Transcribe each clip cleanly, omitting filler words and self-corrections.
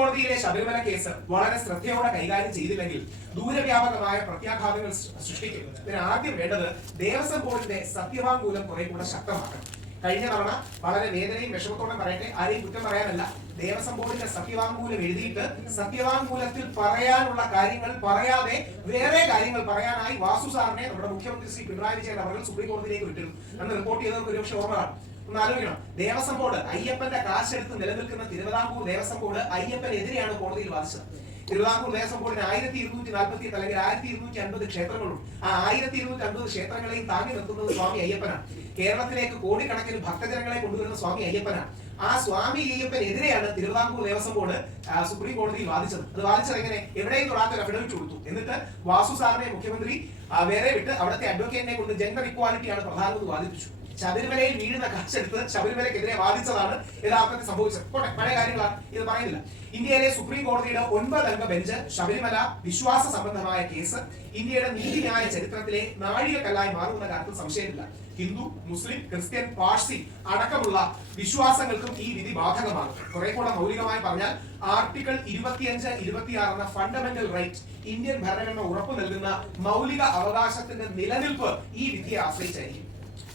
കോടതിയിലെ ശബരിമല കേസ് വളരെ ശ്രദ്ധയോടെ കൈകാര്യം ചെയ്തില്ലെങ്കിൽ ദൂരവ്യാപകമായ പ്രത്യാഘാതങ്ങൾ സൃഷ്ടിക്കും. ഇതിന് ആദ്യം വേണ്ടത് ദേവസ്വം ബോർഡിന്റെ സത്യവാങ്മൂലം കുറെ കൂടെ ശക്തമാക്കണം. കഴിഞ്ഞ തവണ വളരെ വേദനയും വിഷമത്തോടെ പറയട്ടെ, ആരെയും കുറ്റം പറയാനല്ല, ദേവസ്വം ബോർഡിന്റെ സത്യവാങ്മൂലം എഴുതിയിട്ട് സത്യവാങ്മൂലത്തിൽ പറയാനുള്ള കാര്യങ്ങൾ പറയാതെ വേറെ കാര്യങ്ങൾ പറയാനായി വാസു സാറിനെ നമ്മുടെ മുഖ്യമന്ത്രി ശ്രീ പിണറായി വിജയൻ അവർ സുപ്രീം കോടതിയിലേക്ക് വിട്ടിരുന്നു. അന്ന് റിപ്പോർട്ട് ചെയ്തവർക്ക് ഒരുപക്ഷെ ഓർമ്മ കാണും. ഒന്ന് ആലോചിക്കണം, ദേവസ്വം ബോർഡ് അയ്യപ്പന്റെ കാശെടുത്ത് നിലനിൽക്കുന്ന തിരുവിതാംകൂർ ദേവസ്വം ബോർഡ് അയ്യപ്പനെതിരെയാണ് കോടതിയിൽ വാദിച്ചത്. തിരുവിതാംകൂർ ദേവസ്വം ബോർഡിന് 1248 അല്ലെങ്കിൽ 1250 ക്ഷേത്രങ്ങളും ആ 1250 ക്ഷേത്രങ്ങളെയും താങ്ങി നിർത്തുന്നത് സ്വാമി അയ്യപ്പനാണ്. കേരളത്തിലേക്ക് കോടിക്കണക്കിന് ഭക്തജനങ്ങളെ കൊണ്ടുവരുന്ന സ്വാമി അയ്യപ്പനാണ്. ആ സ്വാമി അയ്യപ്പനെതിരെയാണ് തിരുവിതാംകൂർ ദേവസ്വം ബോർഡ് സുപ്രീം കോടതിയിൽ വാദിച്ചത്. അത് വാദിച്ചത് എങ്ങനെ? എവിടെയും തൊടാത്ത ഒരു അഫിഡവിറ്റ് കൊടുത്തു. എന്നിട്ട് വാസു സാറിനെ മുഖ്യമന്ത്രി വേറെ വിട്ട് അവിടുത്തെ അഡ്വക്കേറ്റിനെ കൊണ്ട് ജെൻഡർ ഇക്വാലിറ്റിയാണ് പ്രധാനമന്ത്രി വാദിപ്പിച്ചു. ശബരിമലയിൽ വീഴുന്ന കാശെടുത്ത് ശബരിമലക്കെതിരെ വാദിച്ചതാണ് യഥാർത്ഥത്തിൽ സംഭവിച്ചത്. പഴയ കാര്യങ്ങളാണ്, ഇത് പറയുന്നില്ല. ഇന്ത്യയിലെ സുപ്രീം കോടതിയുടെ 9 അംഗ ബെഞ്ച് ശബരിമല വിശ്വാസ സംബന്ധമായ കേസ് ഇന്ത്യയുടെ നീതിന്യായ ചരിത്രത്തിലെ നാഴികക്കല്ലായി മാറുന്ന കാര്യത്തിൽ സംശയമില്ല. ഹിന്ദു, മുസ്ലിം, ക്രിസ്ത്യൻ, പാഴ്സി അടക്കമുള്ള വിശ്വാസങ്ങൾക്കും ഈ വിധി ബാധകമാണ്. കുറെ കൂടെ മൗലികമായി പറഞ്ഞാൽ ആർട്ടിക്കിൾ 25, 26 എന്ന ഫണ്ടമെന്റൽ റൈറ്റ് ഇന്ത്യൻ ഭരണഘടന ഉറപ്പു നൽകുന്ന മൗലിക അവകാശത്തിന്റെ നിലനിൽപ്പ് ഈ വിധിയെ ആശ്രയിച്ചായിരിക്കും.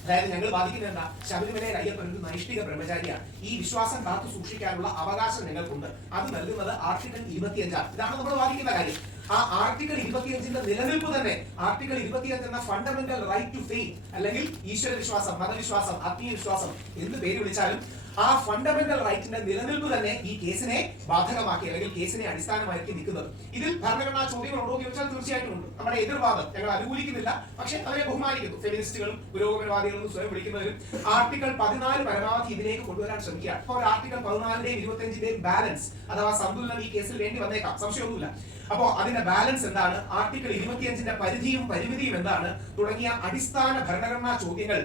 അതായത് ഞങ്ങൾ വാദിക്കുന്നത് എന്താ? ശബരിമലയിൽ അയ്യപ്പൻ ഒരു നൈഷ്ഠിക ബ്രഹ്മചാരിയാണ്. ഈ വിശ്വാസം കാത്തു സൂക്ഷിക്കാനുള്ള അവകാശം ഞങ്ങൾക്കുണ്ട്. അത് നൽകുന്നത് ആർട്ടിക്കിൾ 25. ഇതാണ് നമ്മൾ വാദിക്കുന്ന കാര്യം. ആ ആർട്ടിക്കിൾ 25ന്റെ നിലനിൽപ്പ് തന്നെ ആർട്ടിക്കിൾ 25 എന്ന ഫണ്ടമെന്റൽ റൈറ്റ് ടു ഫെയ്ത്ത് അല്ലെങ്കിൽ ഈശ്വര വിശ്വാസം, മതവിശ്വാസം, ആത്മീയ വിശ്വാസം എന്ത് പേര് വിളിച്ചാലും ആ ഫണ്ടമെന്റൽ റൈറ്റിന്റെ നിലനിൽപ്പ് തന്നെ ഈ കേസിനെ ബാധകമാക്കി അല്ലെങ്കിൽ കേസിനെ അടിസ്ഥാനമാക്കി നിൽക്കുന്നത്. ഇതിൽ ഭരണഘടനാ ചോദ്യങ്ങൾ ഉണ്ടോ എന്ന് ചോദിച്ചാൽ തീർച്ചയായിട്ടും ഉണ്ട്. നമ്മുടെ എതിർവാദം ഞങ്ങൾ അനുകൂലിക്കുന്നില്ല, പക്ഷെ അവരെ ബഹുമാനിക്കുന്നു. ഫെമിനിസ്റ്റുകളും പുരോഗമനവാദികളും സ്വയം വിളിക്കുന്നവരും ആർട്ടിക്കിൾ 14 പരമാവധി ഇതിലേക്ക് കൊണ്ടുവരാൻ ശ്രമിക്കുക. അപ്പോൾ ആർട്ടിക്കിൾ 14ന്റെയും 25ന്റെയും ബാലൻസ് അഥവാ സന്തുലനം ഈ കേസിൽ വേണ്ടി വന്നേക്കാം, സംശയമൊന്നുമില്ല. അപ്പോ അതിന്റെ ബാലൻസ് എന്താണ്, ആർട്ടിക്കിൾ 25ന്റെ പരിധിയും പരിമിതിയും എന്താണ് തുടങ്ങിയ അടിസ്ഥാന ഭരണഘടനാ ചോദ്യങ്ങൾ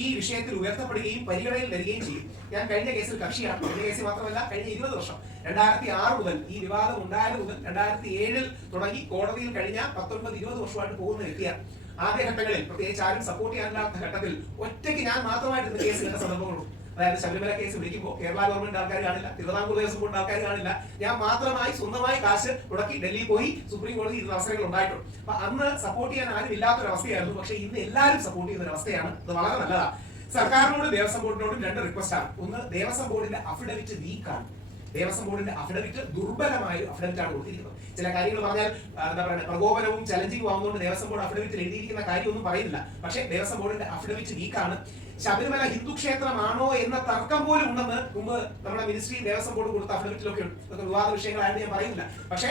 ഈ വിഷയത്തിൽ ഉയർത്തപ്പെടുകയും പരിഗണനയിൽ വരികയും ചെയ്യും. ഞാൻ കഴിഞ്ഞ കേസിൽ കക്ഷിയാണ്. കഴിഞ്ഞ കേസിൽ മാത്രമല്ല, കഴിഞ്ഞ 20 വർഷം 2006 മുതൽ ഈ വിവാദം ഉണ്ടായത് മുതൽ 2007 തുടങ്ങി കോടതിയിൽ കഴിഞ്ഞ 19-20 വർഷമായിട്ട് പോകുന്ന വ്യക്തിയാണ്. ആദ്യഘട്ടങ്ങളിൽ പ്രത്യേകിച്ച് ആരും സപ്പോർട്ട് ചെയ്യാനില്ലാത്ത ഘട്ടത്തിൽ ഒറ്റയ്ക്ക് ഞാൻ മാത്രമായിട്ട് കേസ് കണ്ട സന്ദർഭങ്ങളുണ്ട്. അതായത് ശബരിമല കേസ് വിളിക്കുമ്പോൾ കേരള ഗവൺമെന്റ് ആൾക്കാർ കാണില്ല, തിരുവിതാംകൂർ ദേവസ്വം ബോർഡ് ആൾക്കാർ കാണില്ല. ഞാൻ മാത്രമായി സ്വന്തമായി കാശ് മുടക്കി ഡൽഹി പോയി സുപ്രീം കോടതി ഇരുന്ന അവസരങ്ങൾ ഉണ്ടായിട്ടുണ്ട്. അപ്പൊ അന്ന് സപ്പോർട്ട് ചെയ്യാൻ ആരും ഇല്ലാത്തൊരു അവസ്ഥയായിരുന്നു. പക്ഷേ ഇന്ന് എല്ലാവരും സപ്പോർട്ട് ചെയ്യുന്ന ഒരു അവസ്ഥയാണ്. അത് വളരെ നല്ലതാണ്. സർക്കാരിനോടും ദേവസ്വം ബോർഡിനോടും 2 റിക്വസ്റ്റ് ആണ്. ഒന്ന്, ദേവസ്വം ബോർഡിന്റെ അഫിഡവിറ്റ് വീക്കാണ്. ദേവസ്വം ബോർഡിന്റെ അഫിഡവിറ്റ് ദുർബലമായ ഒരു അഫിഡവിറ്റ് ആണ് കൊടുത്തിരിക്കുന്നത്. ചില കാര്യങ്ങൾ പറഞ്ഞാൽ എന്താ പറയുക, പ്രകോപനവും ചലഞ്ചിങ്ങും ആവുന്നതുകൊണ്ട് ദേവസ്വം ബോർഡ് അഫിഡവിറ്റിൽ എഴുതിയിരിക്കുന്ന കാര്യമൊന്നും പറയുന്നില്ല. പക്ഷേ ദേവസ്വം ബോർഡിന്റെ അഫിഡവിറ്റ് വീക്കാണ്. ശബരിമല ഹിന്ദു ക്ഷേത്രമാണോ എന്ന തർക്കം പോലും ഉണ്ടെന്ന് മുമ്പ് നമ്മുടെ മിനിസ്ട്രി ദേവസ്വം ബോർഡ് കൊടുത്ത അഫിഡവിറ്റിലൊക്കെ ഉണ്ട്. ഇതൊക്കെ വിവാദ വിഷയങ്ങളായിട്ട് ഞാൻ പറയുന്നില്ല. പക്ഷേ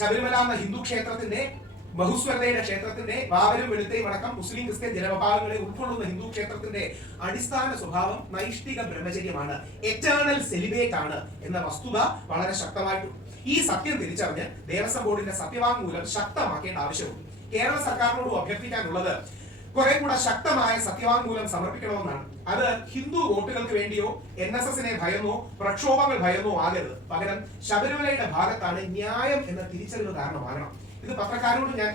ശബരിമല എന്ന ഹിന്ദു ക്ഷേത്രത്തിന്റെ, ബഹുസ്വരതയുടെ ക്ഷേത്രത്തിന്റെ, വാവരും വെളുത്തയും അടക്കം മുസ്ലിം ക്രിസ്ത്യൻ ജനവിഭാഗങ്ങളെ ഉൾക്കൊള്ളുന്ന ഹിന്ദു ക്ഷേത്രത്തിന്റെ അടിസ്ഥാന സ്വഭാവം നൈഷ്ഠിക ബ്രഹ്മചര്യമാണ്, എറ്റേണൽ സെലിബേറ്റ് ആണ് എന്ന വസ്തുത വളരെ ശക്തമായിട്ടുണ്ട്. ഈ സത്യം തിരിച്ചറിഞ്ഞ് ദേവസ്വം ബോർഡിന്റെ സത്യവാങ്മൂലം ശക്തമാക്കേണ്ട ആവശ്യമുണ്ട്. കേരള സർക്കാരിനോട് അഭ്യർത്ഥിക്കാനുള്ളത് കുറെ കൂടെ ശക്തമായ സത്യവാങ്മൂലം സമർപ്പിക്കണമെന്നാണ്. അത് ഹിന്ദു വോട്ടുകൾക്ക് വേണ്ടിയോ NSSനെ ഭയന്നോ പ്രക്ഷോഭങ്ങൾ ഭയന്നോ ആകരുത്. പകരം ശബരിമലയുടെ ഭാഗത്താണ് ന്യായം എന്ന തിരിച്ചറിവ് കാരണമാകണം. ഇത് പത്രക്കാരോട് ഞാൻ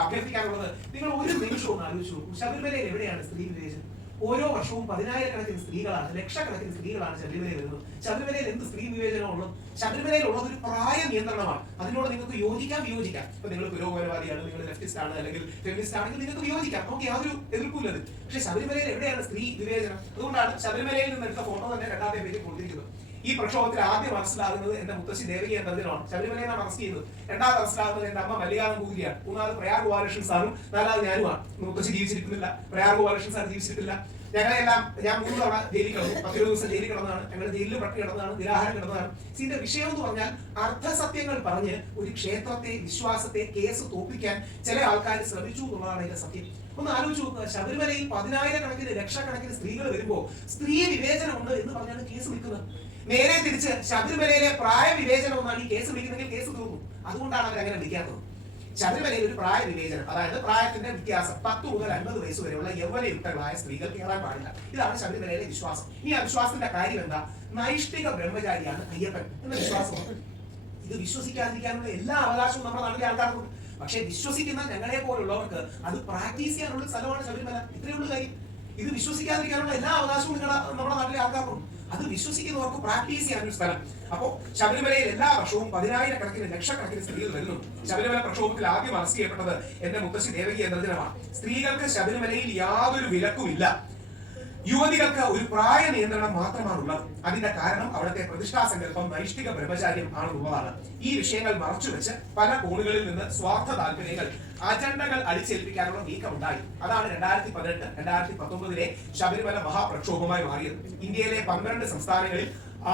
അഭ്യർത്ഥിക്കാനുള്ളത്, നിങ്ങൾ ഒരു നിമിഷം ഒന്ന് ആലോചിച്ചു നോക്കൂ. ശബരിമലയിൽ എവിടെയാണ് സ്ത്രീ വിവേചനം? ഓരോ വർഷവും 10,000-കണക്കിന് സ്ത്രീകളാണ്, ലക്ഷക്കണക്കിന് സ്ത്രീകളാണ് ശബരിമലയിൽ വരുന്നത്. ശബരിമലയിൽ എന്ത് സ്ത്രീ വിവേചനമുള്ളത്? ശബരിമലയിൽ ഉള്ളത് ഒരു പ്രായ നിയന്ത്രണമാണ്. അതിനോട് നിങ്ങൾക്ക് യോജിക്കാം, വിയോജിക്കാം. ഇപ്പൊ നിങ്ങൾ പുരോഗമനവാദിയാണ്, നിങ്ങൾ ലെഫ്റ്റിസ്റ്റ് ആണ്, അല്ലെങ്കിൽ ഫെമിനിസ്റ്റ് ആണെങ്കിൽ നിങ്ങൾക്ക് വിയോജിക്കാം, നമുക്ക് യാതൊരു എതിർപ്പില്ലത്. പക്ഷേ ശബരിമലയിൽ എവിടെയാണ് സ്ത്രീ വിവേചനം? അതുകൊണ്ടാണ് ശബരിമലയിൽ നിന്ന് എടുത്ത ഫോട്ടോ തന്നെ 2ാമത്തെ പേജിൽ കൊടുത്തിരിക്കുന്നത്. ഈ പ്രക്ഷോഭത്തിൽ ആദ്യം മനസ്സിലാകുന്നത് എന്റെ മുത്തശ്ശി ദേവകി എന്നതിനാണ്. ശബരിമലയെ അറസ്റ്റ് ചെയ്തത്. 2ാമത് മനസ്സിലാകുന്നത് എന്റെ അമ്മ മല്ലികാർജുന പൂജയാണ്. 3ാമത് പ്രയാർ ഗോപാലകൃഷ്ണൻ സാറും 4ാമത് ഞാനുമാണ്. മുത്തശ്ശി ജീവിച്ചിരിക്കുന്നില്ല, പ്രയാർ ഗോപാലകൃഷ്ണൻ സാർ ജീവിച്ചിട്ടില്ല. ഞങ്ങളെല്ലാം ഞാൻ 3 തവണ ജയിലിൽ കിടന്നു, 10 ദിവസം ജയിലിൽ കിടന്നതാണ്. ഞങ്ങൾ ജയിലിൽ പട്ടി കിടന്നതാണ്, നിരാഹാരം കിടന്നതാണ്. ഇതിന്റെ വിഷയം എന്ന് പറഞ്ഞാൽ അർത്ഥസത്യങ്ങൾ പറഞ്ഞ് ഒരു ക്ഷേത്രത്തെ, വിശ്വാസത്തെ കേസ് തോപ്പിക്കാൻ ചില ആൾക്കാർ ശ്രമിച്ചു എന്നുള്ളതാണ് ഇതിന്റെ സത്യം. ഒന്ന് ആലോചിച്ച് നോക്കുക. ശബരിമലയിൽ 10,000-കണക്കിന് ലക്ഷക്കണക്കിന് സ്ത്രീകൾ വരുമ്പോൾ സ്ത്രീ വിവേചനം ഉണ്ട് എന്ന് പറഞ്ഞാണ് കേസ് വിളിക്കുന്നത്. നേരെ തിരിച്ച് ശബരിമലയിലെ പ്രായ വിവേചനം എന്നാണ് ഈ കേസ് വിളിക്കുന്നെങ്കിൽ കേസ് തീർന്നു. അതുകൊണ്ടാണ് അവരങ്ങനെ വിളിക്കാത്തത്. ശബരിമലയിൽ ഒരു പ്രായ വിവേചനം, അതായത് പ്രായത്തിന്റെ വ്യത്യാസം, 10 മുതൽ 50 വയസ്സ് വരെയുള്ള യൗവനയുക്തങ്ങളായ സ്ത്രീകൾ കയറാൻ പാടില്ല. ഇതാണ് ശബരിമലയിലെ വിശ്വാസം. ഈ ആ വിശ്വാസത്തിന്റെ കാര്യം എന്താ? നൈഷ്ഠിക ബ്രഹ്മചാരിയാണ് അയ്യപ്പൻ എന്ന വിശ്വാസമാണ്. ഇത് വിശ്വസിക്കാതിരിക്കാനുള്ള എല്ലാ അവകാശവും നമ്മുടെ നാട്ടിലെ ആൾക്കാർക്കുണ്ട്. പക്ഷെ വിശ്വസിക്കുന്ന ഞങ്ങളെ പോലുള്ളവർക്ക് അത് പ്രാക്ടീസ് ചെയ്യാനുള്ള സ്ഥലമാണ് ശബരിമല. ഇത്രയുള്ള കാര്യം. ഇത് വിശ്വസിക്കാതിരിക്കാനുള്ള എല്ലാ അവകാശവും നമ്മുടെ നാട്ടിലെ ആൾക്കാർക്കുണ്ട്. അത് വിശ്വസിക്കുന്നവർക്ക് പ്രാക്ടീസ് ചെയ്യാനൊരു സ്ഥലം. അപ്പോ ശബരിമലയിൽ എല്ലാ വർഷവും 10,000-കണക്കിന് ലക്ഷക്കണക്കിന് സ്ത്രീകൾ വരുന്നു. ശബരിമല പ്രക്ഷോഭത്തിൽ ആദ്യം അറസ്റ്റ് ചെയ്യപ്പെട്ടത് എന്റെ മുത്തശ്ശി ദേവകി എന്ന ദിനമാണ്. സ്ത്രീകൾക്ക് ശബരിമലയിൽ യാതൊരു വിലക്കുമില്ല. യുവതികൾക്ക് ഒരു പ്രായ നിയന്ത്രണം മാത്രമാണുള്ളത്. അതിന്റെ കാരണം അവിടുത്തെ പ്രതിഷ്ഠാ സങ്കല്പം നൈഷ്ഠിക ബ്രഹ്മചാര്യം ആണെന്നുള്ളതാണ്. ഈ വിഷയങ്ങൾ മറച്ചുവെച്ച് പല കോണുകളിൽ നിന്ന് സ്വാർത്ഥ താല്പര്യങ്ങൾ, അജണ്ടകൾ അടിച്ചേൽപ്പിക്കാനുള്ള നീക്കമുണ്ടായി. അതാണ് 2018-2019 ശബരിമല മഹാപ്രക്ഷോഭമായി മാറിയത്. ഇന്ത്യയിലെ 12 സംസ്ഥാനങ്ങളിൽ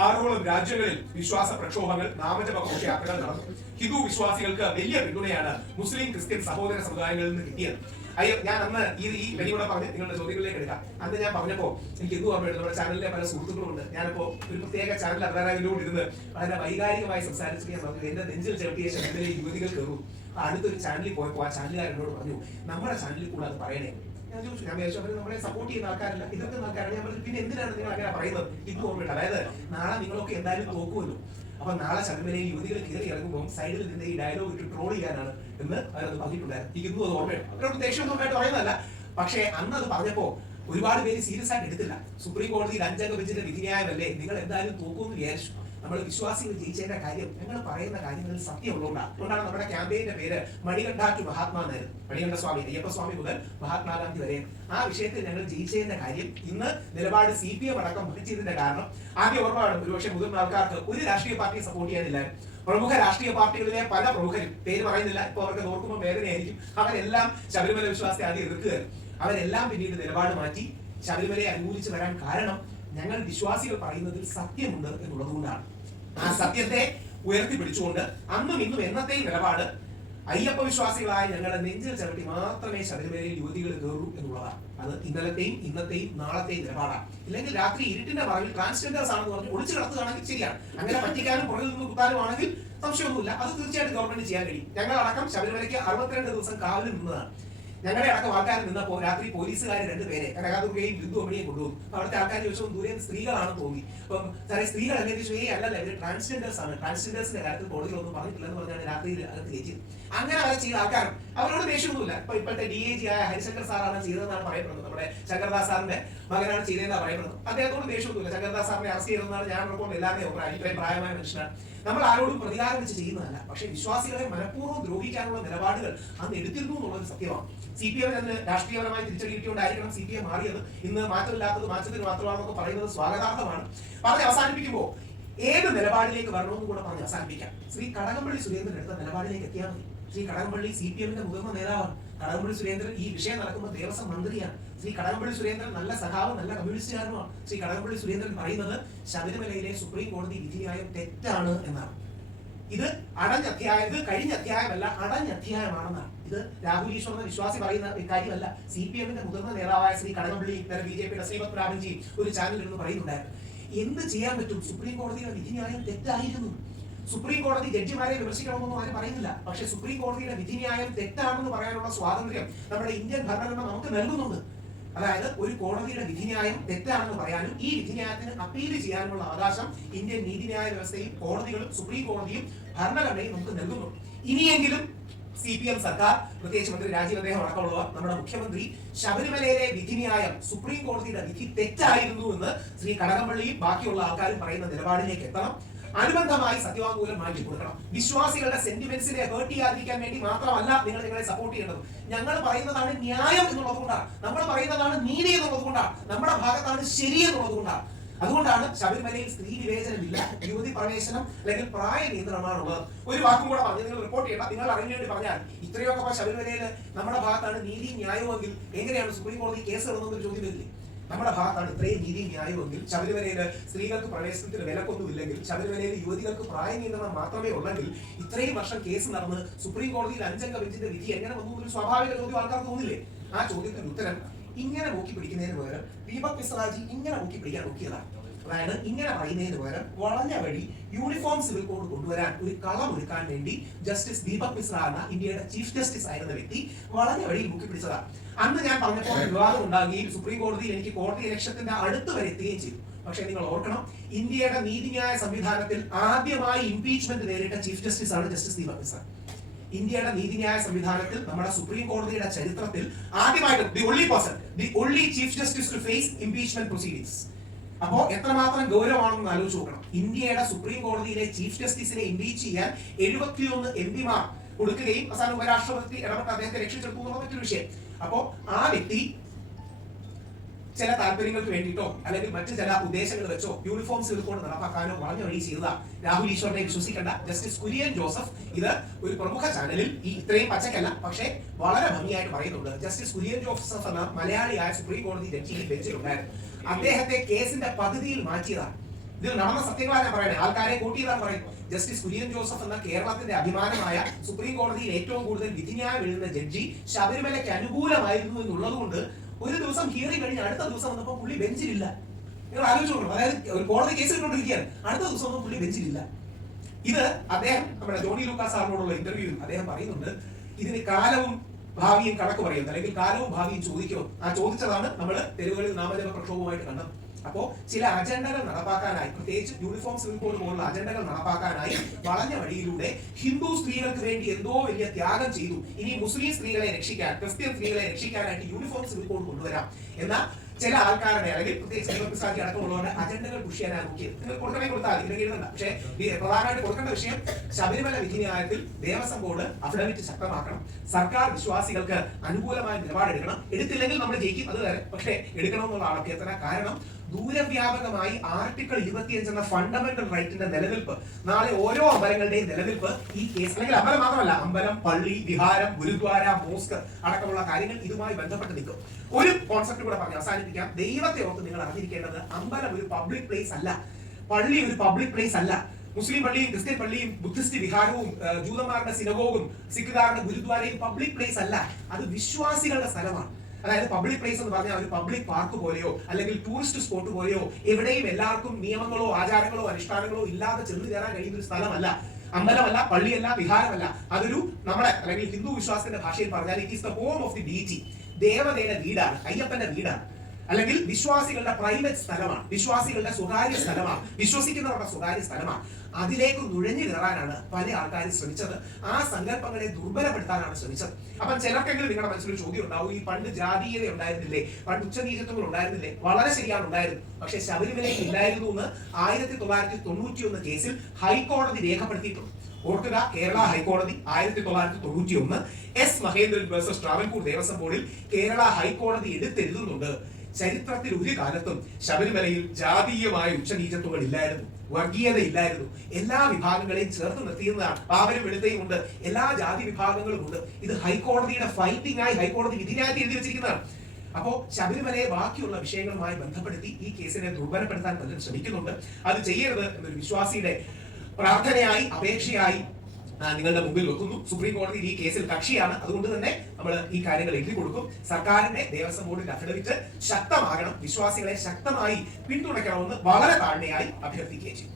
6ഓളം രാജ്യങ്ങളിൽ വിശ്വാസ പ്രക്ഷോഭങ്ങൾ, നാമജപ ഘോഷയാത്രകൾ നടന്നു. ഹിന്ദു വിശ്വാസികൾക്ക് വലിയ പിന്തുണയാണ് മുസ്ലിം ക്രിസ്ത്യൻ സഹോദര സമുദായങ്ങളിൽ നിന്ന് കിട്ടിയത്. അയ്യോ, ഞാൻ അന്ന് ഈ വലിയൂടെ പറഞ്ഞ് നിങ്ങളുടെ ചോദ്യങ്ങളിലേക്ക് എടുക്കാം. അന്ന് ഞാൻ പറഞ്ഞപ്പോ എനിക്ക് എന്ത് ഓർമ്മയുണ്ട്, നമ്മുടെ ചാനലിലെ പല സുഹൃത്തുക്കളുണ്ട്. ഞാനിപ്പോ ഒരു പ്രത്യേക ചാനൽ അധാരാവിനോട് ഇരുന്ന് വളരെ വൈകാരികമായി സംസാരിച്ച് ഞാൻ പറഞ്ഞു, എന്റെ നെഞ്ചിൽ ചവിട്ടിയ ശബരിമലയിൽ യുവതികൾ കയറും. അടുത്തൊരു ചാനലിൽ പോയപ്പോൾ ആ ചാനലുകാരനോട് പറഞ്ഞു, നമ്മുടെ ചാനലിൽ കൂടെ അത് പറയണേ. ഞാൻ ചോദിച്ചു, ഞാൻ വിചാരിച്ചു അവർ നമ്മളെ സപ്പോർട്ട് ചെയ്യുന്ന ആൾക്കാരല്ല, ഇതൊക്കെ ആൾക്കാരാണ്. ഞാൻ പറഞ്ഞു, പിന്നെ എന്തിനാണ് നിങ്ങൾ അങ്ങനെ പറയുന്നത്? ഇത് ഓർമ്മയുണ്ട്. അതായത് നാളെ നിങ്ങളൊക്കെ എന്തായാലും തോക്കുമല്ലോ, അപ്പൊ നാളെ ശബരിമലയിൽ യുവതികൾ കയറി ഇറങ്ങുമ്പോൾ സൈഡിൽ നിന്ന് ഈ ഡയലോഗ് ഇട്ട് ട്രോൾ ചെയ്യാനാണ് എന്ന് അവരത് പറഞ്ഞിട്ടുണ്ടായിരുന്നു. ഇന്നും അത് ഓർമ്മയുണ്ട്. അവരോട് ദേഷ്യമൊന്നുമായിട്ട് പറയുന്നതല്ല, പക്ഷേ അന്ന് അത് പറഞ്ഞപ്പോ ഒരുപാട് പേര് സീരിയസ് ആയിട്ട് എടുത്തില്ല. സുപ്രീം കോടതിയിൽ 5 അംഗ ബെഞ്ചിന്റെ വിധിന്യായമല്ലേ, നിങ്ങൾ എന്തായാലും തോക്കുമെന്ന് വിചാരിച്ചു. നമ്മൾ വിശ്വാസികൾ ജയിച്ചതിന്റെ കാര്യം, ഞങ്ങൾ പറയുന്ന കാര്യങ്ങളിൽ സത്യമുള്ളതുകൊണ്ടാണ്. അതുകൊണ്ടാണ് നമ്മുടെ ക്യാമ്പയിന്റെ പേര് മണികണ്ഠ ടു മഹാത്മാ എന്നായിരുന്നു. മണികണ്ഠ സ്വാമി, അയ്യപ്പ സ്വാമി മുതൽ മഹാത്മാഗാന്ധി വരെ. ആ വിഷയത്തിൽ ഞങ്ങൾ ജയിച്ചതിന്റെ കാര്യം, ഇന്ന് നിലപാട് CPM അടക്കം വഹിച്ചതിന്റെ കാരണം ആദ്യം ഓർമ്മയാണ്. ഒരുപക്ഷെ മുതിർന്ന ആൾക്കാർക്ക് ഒരു രാഷ്ട്രീയ പാർട്ടിയെ സപ്പോർട്ട് ചെയ്യാനില്ലായിരുന്നു. പ്രമുഖ രാഷ്ട്രീയ പാർട്ടികളിലെ പല പ്രമുഖരും, പേര് പറയുന്നില്ല, ഇപ്പൊ അവർക്ക് ഓർക്കുമ്പോൾ വേദനയായിരിക്കും, അവരെല്ലാം ശബരിമല വിശ്വാസത്തെ ആദ്യം എതിർക്കുകയായിരുന്നു. അവരെല്ലാം പിന്നീട് നിലപാട് മാറ്റി ശബരിമലയെ അനുകൂലിച്ച് വരാൻ കാരണം ഞങ്ങൾ വിശ്വാസികൾ പറയുന്നതിൽ സത്യമുണ്ട് എന്നുള്ളത് കൊണ്ടാണ്. ആ സത്യത്തെ ഉയർത്തിപ്പിടിച്ചുകൊണ്ട് അന്നും ഇന്നും എന്നത്തെയും നിലപാട്, അയ്യപ്പ വിശ്വാസികളായ ഞങ്ങളുടെ നെഞ്ചിൽ ചവിട്ടി മാത്രമേ ശബരിമലയിൽ യുവതികൾ കയറൂ എന്നുള്ളതാണ്. അത് ഇന്നലത്തെയും ഇന്നത്തെയും നാളത്തെയും നിലപാടാണ്. ഇല്ലെങ്കിൽ രാത്രി ഇരുട്ടിന്റെ പറവിൽ ട്രാൻസ്ജെൻഡേഴ്സ് ആണെന്ന് പറഞ്ഞ് ഒളിച്ചു കിടത്തുകയാണെങ്കിൽ ശരിയാണ്. അങ്ങനെ പറ്റിക്കാനും പുറകിൽ നിന്ന് കുത്താനും ആണെങ്കിൽ സംശയമൊന്നുമില്ല, അത് തീർച്ചയായിട്ടും ഗവൺമെന്റ് ചെയ്യാൻ കഴിയും. ഞങ്ങളടക്കം ശബരിമലയ്ക്ക് 62 ദിവസം കാവലിൽ നിന്നതാണ്. ഞങ്ങളുടെ അടക്കം ആൾക്കാർ നിന്നപ്പോ രാത്രി പോലീസുകാർ 2 പേരെ കനകാദുർഗയും ബിന്ദു അമ്മണിയും കൊണ്ടുപോകും. അവിടുത്തെ ആൾക്കാർ ചോദിച്ചു, ദൂരെ സ്ത്രീകളാണെന്ന് തോന്നി. അപ്പം സാറേ സ്ത്രീകൾ അല്ലേ ചോദിച്ചു, അല്ലല്ല ഇവര് ട്രാൻസ്ജെൻഡേഴ്സ് ആണ്, ട്രാൻസ്ജെൻഡേഴ്സിന്റെ കാര്യത്തിൽ കോടതികളൊന്നും പറഞ്ഞിട്ടില്ലെന്ന് പറഞ്ഞാണ് രാത്രിയിൽ അകത്ത് കയറ്റിയത്. അങ്ങനെ അവരെ ചെയ്ത ആൾക്കാരും അവരോട് ദേഷ്യമൊന്നുമില്ല. ഇപ്പോഴത്തെ DIG ആയ ഹരിശങ്കർ സാറാണ് ചെയ്തതെന്നാണ് പറയപ്പെടുന്നത്. നമ്മുടെ ശങ്കർദാസ് സാറിന്റെ മകനാണ് ചെയ്തതെന്നാണ് പറയപ്പെടുന്നത്. അദ്ദേഹത്തോട് ദേഷ്യമൊന്നുമില്ല. ശങ്കർദാസ് സാറിനെ അറസ്റ്റ് ചെയ്തതെന്നാണ് ഞാൻ ഉറപ്പുകൊണ്ട് എല്ലാവരുടെയും ഇത്രയും പ്രായമായ മനുഷ്യനാണ്. നമ്മൾ ആരോടും പ്രതികാരം വെച്ച് ചെയ്യുന്നതല്ല, പക്ഷേ വിശ്വാസികളെ മനഃപൂർവ്വം ദ്രോഹിക്കാനുള്ള നിലപാടുകൾ അന്ന് എടുത്തിരുന്നു എന്നുള്ളത് സത്യമാണ്. CPM അതിന് രാഷ്ട്രീയപരമായി തിരിച്ചടി കിട്ടിയോണ്ടായിരിക്കണം CPM മാറിയത്. ഇന്ന് മാറ്റമില്ലാത്തത് മാറ്റത്തിന് മാത്രമാണെന്നൊക്കെ പറയുന്നത് സ്വാഗതാർഹമാണ്. പറഞ്ഞ് അവസാനിപ്പിക്കുമ്പോൾ ഏത് നിലപാടിലേക്ക് വരണമെന്ന് കൂടെ പറഞ്ഞ് അവസാനിപ്പിക്കാം. ശ്രീ കടകംപള്ളി സുരേന്ദ്രൻ എടുത്ത നിലപാടിലേക്ക് എത്തിയാൽ മതി. ശ്രീ കടകംപള്ളി CPMന്റെ മുതിർന്ന നേതാവാണ്. കടകംപള്ളി സുരേന്ദ്രൻ ഈ വിഷയം നടക്കുമ്പോൾ ദേവസ്വം മന്ത്രിയാണ്. ശ്രീ കടകംപള്ളി സുരേന്ദ്രൻ നല്ല സഖാവ്, നല്ല കമ്മ്യൂണിസ്റ്റുകാരനുമാണ്. ശ്രീ കടകംപള്ളി സുരേന്ദ്രൻ പറയുന്നത് ശബരിമലയിലെ സുപ്രീം കോടതി വിധിന്യായം തെറ്റാണ് എന്നാണ്. ഇത് കഴിഞ്ഞ അധ്യായമല്ല, അടഞ്ഞ അധ്യായമാണെന്നാണ്. ഇത് രാഹുൽ ഈശ്വർ എന്ന വിശ്വാസി പറയുന്ന കാര്യമല്ല. CPMന്റെ മുതിർന്ന നേതാവായ ശ്രീ കടകംപള്ളി, BJPയുടെ ശ്രീമത് രാമൻജി ഒരു ചാനലിൽ നിന്ന് പറയുന്നുണ്ടായിരുന്നു, എന്ത് ചെയ്യാൻ പറ്റും, സുപ്രീം കോടതിയുടെ വിധിന്യായം തെറ്റായിരുന്നു. സുപ്രീം കോടതി ജഡ്ജിമാരെ വിമർശിക്കണമെന്നൊന്നും ആരും പറയുന്നില്ല. പക്ഷേ സുപ്രീം കോടതിയുടെ വിധിന്യായം തെറ്റാണെന്ന് പറയാനുള്ള സ്വാതന്ത്ര്യം നമ്മുടെ ഇന്ത്യൻ ഭരണഘടന നമുക്ക് നൽകുന്നുണ്ട്. അതായത് ഒരു കോടതിയുടെ വിധിന്യായം തെറ്റാണെന്ന് പറയാനും ഈ വിധിന്യായത്തിന് അപ്പീൽ ചെയ്യാനുമുള്ള അവകാശം ഇന്ത്യൻ നീതിന്യായ വ്യവസ്ഥയും കോടതികളും സുപ്രീം കോടതിയും ഭരണഘടനയും നമുക്ക് നൽകുന്നു. ഇനിയെങ്കിലും CPM സർക്കാർ, പ്രത്യേകിച്ച് മന്ത്രി രാജീവ് അദ്ദേഹം അടക്കമുള്ളവർ, നമ്മുടെ മുഖ്യമന്ത്രി ശബരിമലയിലെ വിധിന്യായം, സുപ്രീം കോടതിയുടെ വിധി തെറ്റായിരുന്നു എന്ന് ശ്രീ കടകംപള്ളിയും ബാക്കിയുള്ള ആൾക്കാരും പറയുന്ന നിലപാടിലേക്ക് എത്തണം. അനുബന്ധമായി സത്യവാങ്മൂലം മാറ്റി കൊടുക്കണം. വിശ്വാസികളുടെ സെന്റിമെന്റ്സിനെ ഹേർട്ട് ചെയ്യാതിരിക്കാൻ വേണ്ടി മാത്രമല്ല നിങ്ങൾ നിങ്ങളെ സപ്പോർട്ട് ചെയ്യേണ്ടത്. ഞങ്ങൾ പറയുന്നതാണ് ന്യായം എന്നുള്ളത് കൊണ്ടാണ്, നമ്മൾ പറയുന്നതാണ് നീതി എന്നുള്ളത് കൊണ്ടാണ്, നമ്മുടെ ഭാഗത്താണ് ശരി എന്നുള്ളത് കൊണ്ടാണ്. അതുകൊണ്ടാണ് ശബരിമലയിൽ സ്ത്രീ വിവേചനമില്ല, യുവതി പ്രവേശനം അല്ലെങ്കിൽ പ്രായ നിയന്ത്രണമാണുള്ളത്. ഒരു വാക്കും കൂടെ പറഞ്ഞ് നിങ്ങൾ റിപ്പോർട്ട് ചെയ്യണം. നിങ്ങൾ അറിഞ്ഞു വേണ്ടി പറഞ്ഞാൽ ഇത്രയൊക്കെ ശബരിമലയിൽ നമ്മുടെ ഭാഗത്താണ് നീതി ന്യായമെങ്കിൽ എങ്ങനെയാണ് സുപ്രീം കോടതി കേസ് ഇടുന്നതെന്നൊരു ചോദ്യം വരില്ലേ? നമ്മുടെ ഭാഗത്താണ് ഇത്രയും നീതി ന്യായമെങ്കിൽ, ശബരിമലയിൽ സ്ത്രീകൾക്ക് പ്രവേശനത്തിന് വിലക്കൊന്നുമില്ലെങ്കിൽ, ശബരിമലയിൽ യുവതികൾക്ക് പ്രായ നിയന്ത്രണം മാത്രമേ ഉള്ളെങ്കിൽ, ഇത്രയും വർഷം കേസ് നടന്ന് സുപ്രീം കോടതിയിൽ 5 അംഗ ബെഞ്ചിന്റെ വിധി എങ്ങനെ വന്നു എന്നൊരു സ്വാഭാവിക ചോദ്യം ആൾക്കാർക്ക് തോന്നില്ലേ? ആ ചോദ്യത്തിന് ഉത്തരം ഇങ്ങനെ നോക്കി പിടിക്കുന്നതിന് പകരം ദീപക് മിശ്രാജി ഇങ്ങനെ നോക്കി പിടിക്കാൻ നോക്കിയതാണ്. അതായത് ഇങ്ങനെ പറയുന്നതിന് പകരം വളഞ്ഞ വഴി യൂണിഫോം സിവിൽ കോഡ് കൊണ്ടുവരാൻ ഒരു കളം ഒരുക്കാൻ വേണ്ടി ജസ്റ്റിസ് ദീപക് മിശ്ര എന്ന ഇന്ത്യയുടെ ചീഫ് ജസ്റ്റിസ് ആയിരുന്ന വ്യക്തി വളഞ്ഞ വഴിയിൽ നോക്കി പിടിച്ചതാണ്. അന്ന് ഞാൻ പറഞ്ഞപ്പോൾ വിവാദം ഉണ്ടാകുകയും സുപ്രീം കോടതിയിൽ എനിക്ക് കോടതി ലക്ഷ്യത്തിന്റെ അടുത്ത് വരെ എത്തുകയും ചെയ്തു. പക്ഷേ നിങ്ങൾ ഓർക്കണം, ഇന്ത്യയുടെ നീതിന്യായ സംവിധാനത്തിൽ ആദ്യമായി ഇംപീച്ച്മെന്റ് നേരിട്ട ചീഫ് ജസ്റ്റിസ് ആണ് ജസ്റ്റിസ് ദീപക് മിശ്ര. ഇന്ത്യയുടെ നീതിന്യായ സംവിധാനത്തിൽ നമ്മുടെ സുപ്രീം കോടതിയുടെ ചരിത്രത്തിൽ ആദ്യമായിട്ട് the only chief justice to face impeachment proceedings. അപ്പോ എത്രമാത്രം ഗൗരവമാണെന്ന് ആലോചിച്ച് നോക്കണം. ഇന്ത്യയുടെ സുപ്രീം കോടതിയിലെ ചീഫ് ജസ്റ്റിസിനെ ഇംപീച്ച് ചെയ്യാൻ 71 എംപിമാർ കൊടുക്കുകയും അവസാനം ഉപരാഷ്ട്രപതി ഇടപെട്ട് അദ്ദേഹത്തെ രക്ഷിച്ചെടുത്തു എന്നുള്ള മറ്റൊരു വിഷയം. അപ്പോ ആ വ്യക്തി ചില താല്പര്യങ്ങൾക്ക് വേണ്ടിയിട്ടോ അല്ലെങ്കിൽ മറ്റു ചില ഉദ്ദേശങ്ങൾ വെച്ചോ യൂണിഫോം സിവിൽ കോഡ് നടപ്പാക്കാനോ വളഞ്ഞ വഴി ചെയ്ത രാഹുൽ ഈശ്വറിനെ വിശ്വസിക്കേണ്ട. ജസ്റ്റിസ് കുര്യൻ ജോസഫ് ഇത് ഒരു പ്രമുഖ ചാനലിൽ ഈ ഇത്രയും പച്ചക്കല്ല പക്ഷേ വളരെ ഭംഗിയായിട്ട് പറയുന്നുണ്ട്. ജസ്റ്റിസ് കുര്യൻ ജോസഫ് എന്ന മലയാളിയായ സുപ്രീം കോടതി ജഡ്ജി ഈ ബെഞ്ചിലുണ്ടായിരുന്നു. അദ്ദേഹത്തെ കേസിന്റെ പകുതിയിൽ മാറ്റിയതാണ്. ഇതിൽ നടന്ന സത്യങ്ങളാണ് ഞാൻ പറയുന്നത്, ആൾക്കാരെ കൂട്ടിയതാണ് പറയുന്നത്. ജസ്റ്റിസ് കുര്യൻ ജോസഫ് എന്ന കേരളത്തിന്റെ അഭിമാനമായ സുപ്രീം കോടതിയിൽ ഏറ്റവും കൂടുതൽ വിധിന്യായം എഴുതുന്ന ജഡ്ജി ശബരിമലയ്ക്ക് അനുകൂലമായിരുന്നു എന്നുള്ളത് കൊണ്ട് ഒരു ദിവസം ഹിയറിംഗ് കഴിഞ്ഞ് അടുത്ത ദിവസം വന്നപ്പോൾ പുള്ളി ബെഞ്ചിലില്ല. നിങ്ങൾ ആലോചിച്ച് നോക്കണം. അതായത് ഒരു കോടതി കേസ് ഇട്ടുകൊണ്ടിരിക്കുകയാണ്, അടുത്ത ദിവസം ഒന്നും പുള്ളി ബെഞ്ചിലില്ല. ഇത് അദ്ദേഹം നമ്മുടെ ജോണി ലൂക്കാസ് സാറിനോടുള്ള ഇന്റർവ്യൂവിൽ അദ്ദേഹം പറയുന്നുണ്ട്, ഇതിന് കാലവും ഭാവിയും കണക്ക് പറയുന്നത്, അല്ലെങ്കിൽ കാലവും ഭാവിയും ചോദിക്കുമോ. ആ ചോദിച്ചതാണ് നമ്മൾ തെരുവുകളിൽ നാമജപ പ്രക്ഷോഭവുമായിട്ട് കണ്ടത്. അപ്പോ ചില അജണ്ടകൾ നടപ്പാക്കാനായി, പ്രത്യേകിച്ച് യൂണിഫോം സിവിൽ കോഡ് പോലുള്ള അജണ്ടകൾ നടപ്പാക്കാനായി വളഞ്ഞ വഴിയിലൂടെ ഹിന്ദു സ്ത്രീകൾക്ക് വേണ്ടി എന്തോ വലിയ ത്യാഗം ചെയ്തു, ഇനി മുസ്ലിം സ്ത്രീകളെ രക്ഷിക്കാൻ, ക്രിസ്ത്യൻ സ്ത്രീകളെ രക്ഷിക്കാനായിട്ട് യൂണിഫോം സിവിൽ കോഡ് കൊണ്ടുവരാം എന്ന ചില ആൾക്കാരുടെ, അല്ലെങ്കിൽ പ്രത്യേകിച്ച് അടക്കമുള്ളവരുടെ അജണ്ടകൾ പുഷ് ചെയ്യാനാണ് നോക്കിയത്. നിങ്ങൾ കൊടുക്കണേ കൊടുത്താൽ ഇതിനെ എഴുതണ്ട. പക്ഷേ പ്രധാനമായിട്ട് കൊടുക്കേണ്ട വിഷയം ശബരിമല വിധിന്യായത്തിൽ ദേവസ്വം ബോർഡ് അഫിഡവിറ്റ് ശക്തമാക്കണം, സർക്കാർ വിശ്വാസികൾക്ക് അനുകൂലമായ നിലപാടെടുക്കണം. എടുത്തില്ലെങ്കിൽ നമ്മൾ ജയിക്കും, അത് വരെ, പക്ഷേ എടുക്കണമെന്നുള്ളതാണ് അഭ്യർത്ഥന. കാരണം ദൂരവ്യാപകമായി ആർട്ടിക്കിൾ 25 എന്ന ഫണ്ടമെന്റൽ റൈറ്റിന്റെ നിലനിൽപ്പ്, നാളെ ഓരോ അമ്പലങ്ങളുടെയും നിലനിൽപ്പ് ഈ കേസ്, അല്ലെങ്കിൽ അമ്പലം മാത്രമല്ല, അമ്പലം, പള്ളി, വിഹാരം, ഗുരുദ്വാര, മോസ്ക് അടക്കമുള്ള കാര്യങ്ങൾ ഇതുമായി ബന്ധപ്പെട്ട് നിൽക്കും. ഒരു കോൺസെപ്റ്റ് കൂടെ പറഞ്ഞ് അവസാനിപ്പിക്കാം. ദൈവത്തെ ഓർത്ത് നിങ്ങൾ അറിഞ്ഞിരിക്കേണ്ടത്, അമ്പലം ഒരു പബ്ലിക് പ്ലേസ് അല്ല, പള്ളി ഒരു പബ്ലിക് പ്ലേസ് അല്ല. മുസ്ലിം പള്ളിയും ക്രിസ്ത്യൻ പള്ളിയും ബുദ്ധിസ്റ്റ് വിഹാരവും ജൂതന്മാരുടെ സിനഗോഗും സിഖുകാരുടെ ഗുരുദ്വാരയും പബ്ലിക് പ്ലേസ് അല്ല, അത് വിശ്വാസികളുടെ സ്ഥലമാണ്. അതായത് പബ്ലിക് പ്ലേസ് എന്ന് പറഞ്ഞാൽ ഒരു പബ്ലിക് പാർക്ക് പോലെയോ അല്ലെങ്കിൽ ടൂറിസ്റ്റ് സ്പോട്ട് പോലെയോ എവിടെയും എല്ലാവർക്കും നിയമങ്ങളോ ആചാരങ്ങളോ അനുഷ്ഠാനങ്ങളോ ഇല്ലാതെ ചെന്ന് കയറാൻ കഴിയുന്ന ഒരു സ്ഥലമല്ല. അമ്പലമല്ല, പള്ളിയല്ല, വിഹാരമല്ല. അതൊരു നമ്മുടെ അല്ലെങ്കിൽ ഹിന്ദു വിശ്വാസത്തിന്റെ ഭാഷയിൽ പറഞ്ഞാൽ it is the home of the deity. ദേവതയുടെ വീടാണ്, അയ്യപ്പന്റെ വീടാണ്, അല്ലെങ്കിൽ വിശ്വാസികളുടെ പ്രൈവറ്റ് സ്ഥലമാണ്, വിശ്വാസികളുടെ സ്വകാര്യ സ്ഥലമാണ്, വിശ്വസിക്കുന്നവരുടെ സ്വകാര്യ സ്ഥലമാണ്. അതിലേക്ക് നുഴഞ്ഞു കയറാനാണ് പല ആൾക്കാരും ശ്രമിച്ചത്. ആ സങ്കല്പങ്ങളെ ദുർബലപ്പെടുത്താനാണ് ശ്രമിച്ചത്. അപ്പം ചിലർക്കെങ്കിലും നിങ്ങളുടെ മനസ്സിലൊരു ചോദ്യം ഉണ്ടാവും, ഈ പണ്ട് ജാതീയത ഉണ്ടായിരുന്നില്ലേ, പണ്ട് ഉച്ചനീചത്വങ്ങൾ ഉണ്ടായിരുന്നില്ലേ? വളരെ ശരിയാണ്, ഉണ്ടായിരുന്നു. പക്ഷെ ശബരിമലയിൽ ഇല്ലായിരുന്നു എന്ന് 1991 കേസിൽ ഹൈക്കോടതി രേഖപ്പെടുത്തിയിട്ടുണ്ട്. ഓർക്കുക, കേരള ഹൈക്കോടതി 1991 എസ് മഹേന്ദ്രൻ വേഴ്സസ് ട്രാവൻകൂർ ദേവസ്വം ബോർഡിൽ കേരള ഹൈക്കോടതി എടുത്തെഴുതുന്നുണ്ട്, ചരിത്രത്തിൽ ഒരു കാലത്തും ശബരിമലയിൽ ജാതീയമായ ഉച്ചനീചത്വങ്ങൾ ഇല്ലായിരുന്നു, വർഗീയത ഇല്ലായിരുന്നു, എല്ലാ വിഭാഗങ്ങളെയും ചേർത്ത് നിർത്തിയിരുന്നതാണ്. പാവരും വെളുത്തയും ഉണ്ട്, എല്ലാ ജാതി വിഭാഗങ്ങളും ഉണ്ട്. ഇത് ഹൈക്കോടതിയുടെ ഫൈറ്റിംഗ് ആയി ഹൈക്കോടതി വിധിന്യായത്തിൽ എഴുതി വെച്ചിരിക്കുന്നതാണ്. അപ്പോ ശബരിമലയെ ബാക്കിയുള്ള വിഷയങ്ങളുമായി ബന്ധപ്പെടുത്തി ഈ കേസിനെ ദുർബലപ്പെടുത്താൻ പലരും ശ്രമിക്കുന്നുണ്ട്. അത് ചെയ്യരുത് എന്നൊരു വിശ്വാസിയുടെ പ്രാർത്ഥനയായി, അപേക്ഷയായി നിങ്ങളുടെ മുമ്പിൽ വെക്കുന്നു. സുപ്രീം കോടതി ഈ കേസിൽ കക്ഷിയാണ്, അതുകൊണ്ട് തന്നെ നമ്മൾ ഈ കാര്യങ്ങൾ എഴുതി കൊടുക്കും. സർക്കാരിന്റെ ദേവസ്വം ബോർഡിന്റെ അഫിഡവിറ്റ് ശക്തമാകണം, വിശ്വാസികളെ ശക്തമായി പിന്തുണയ്ക്കണമെന്ന് വളരെ താഴ്മയായി അഭ്യർത്ഥിക്കുകയും ചെയ്യും.